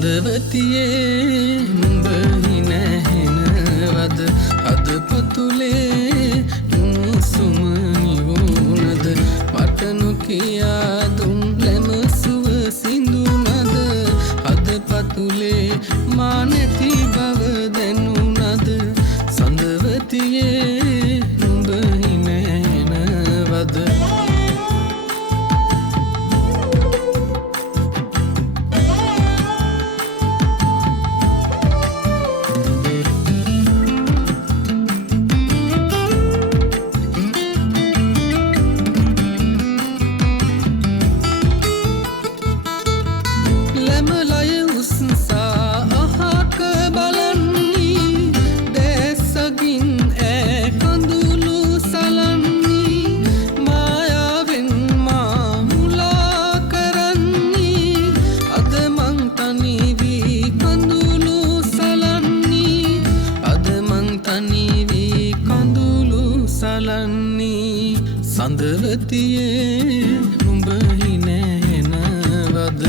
සඳවතියේ නුඹ හිනැහෙනවද අද පතුලේ උණුසුම නිවුනද මට නොකියා දුම් ලැමසුව සිඳුනද අද පතුලේ මා නැති බව දැනුනද සඳවතියේ නුඹ හිනැහෙනවද සඳවතියේ නුඹ හිනැහෙනවද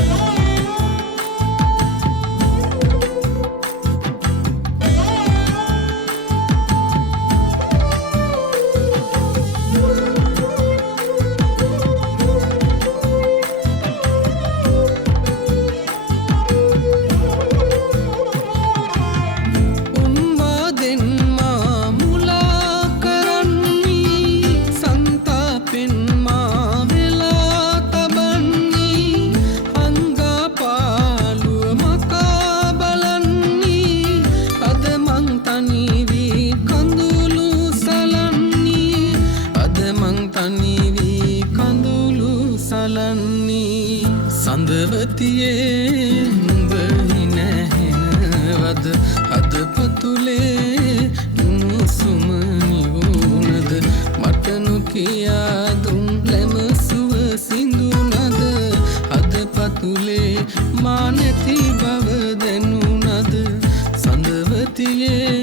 සඳවතියේ නුඹ හිනැහෙනවද අද පතුලේ උණුසුම නිවුනද මට නොකියා දුම් ලැමසුව සිඳුනද අද පතුලේ මා නැති බව දැනුනද සඳවතියේ